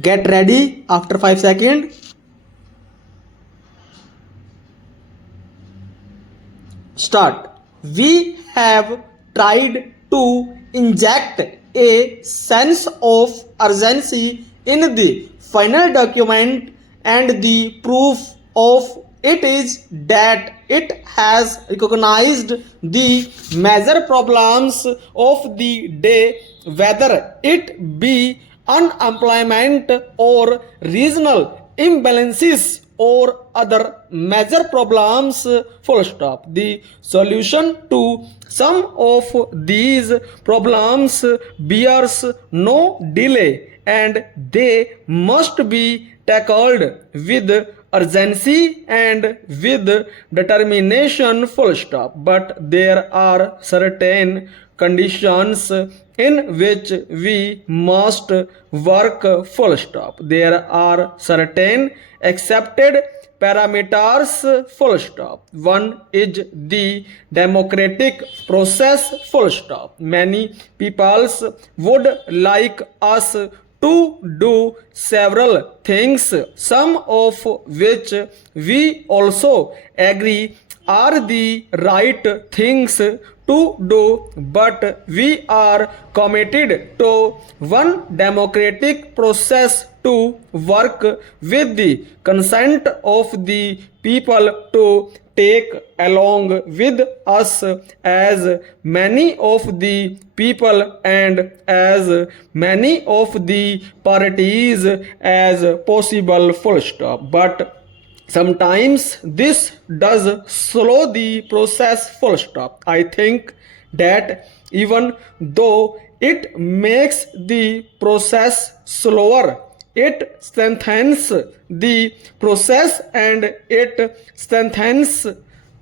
Get ready after 5 seconds. Start. We have tried to inject a sense of urgency in the final document, and the proof of it is that it has recognized the major problems of the day, whether it be unemployment or regional imbalances or other major problems. Full stop. The solution to some of these problems bears no delay, and they must be tackled with urgency and with determination. Full stop. But there are certain conditions in which we must work. Full stop. There are certain accepted parameters. Full stop. One is the democratic process. Full stop. Many peoples would like us to do several things, some of which we also agree are the right things to do, but we are committed to one democratic process to work with the consent of the people to take along with us as many of the people and as many of the parties as possible. Full stop. But sometimes this does slow the process. Full stop. I think that even though it makes the process slower, it strengthens the process and it strengthens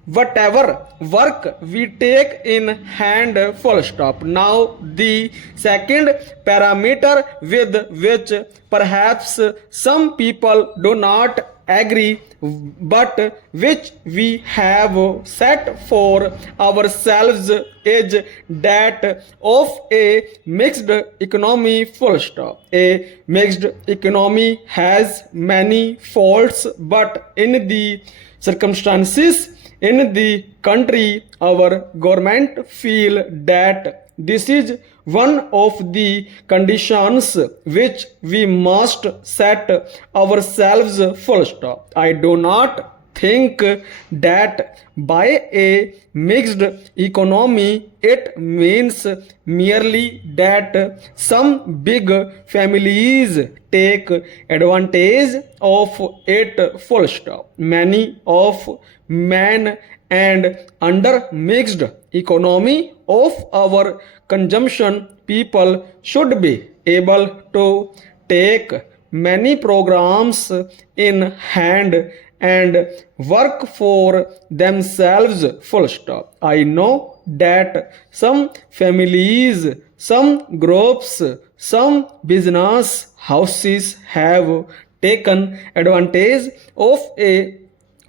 whatever work we take in hand. Full stop. Now the second parameter with which perhaps some people do not agree, but which we have set for ourselves, is that of a mixed economy. Full stop. A mixed economy has many faults, but in the circumstances in the country, our government feel that this is one of the conditions which we must set ourselves. Full stop. I do not think that by a mixed economy it means merely that some big families take advantage of it. Full stop. Many of men and under mixed economy of our consumption, people should be able to take many programs in hand and work for themselves. Full stop. I know that some families, some groups, some business houses have taken advantage of a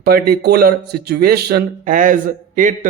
particular situation as it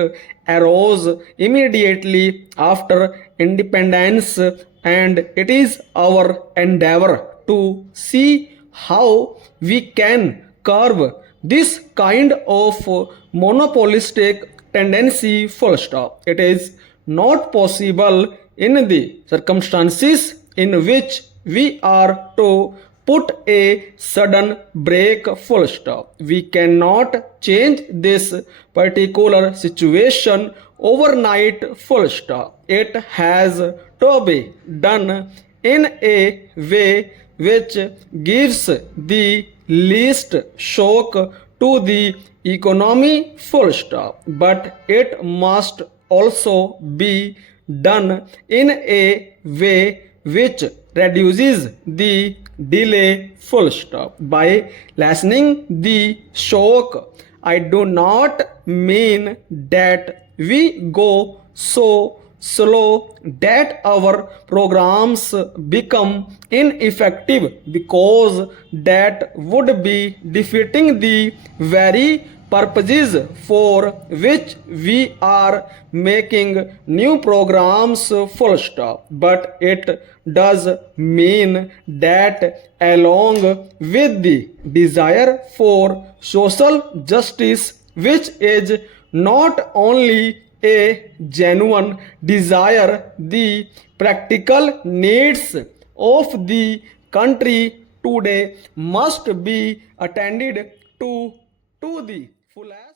arose immediately after independence, and it is our endeavor to see how we can curb this kind of monopolistic tendency. Full stop. It is not possible in the circumstances in which we are to put a sudden break. Full stop. We cannot change this particular situation overnight. Full stop. It has to be done in a way which gives the least shock to the economy. Full stop. But it must also be done in a way which reduces the delay. Full stop. By lessening the shock, I do not mean that we go so slow that our programs become ineffective, because that would be defeating the very purposes for which we are making new programs, full stop. But it does mean that along with the desire for social justice, which is not only a genuine desire, the practical needs of the country today must be attended to the fullest.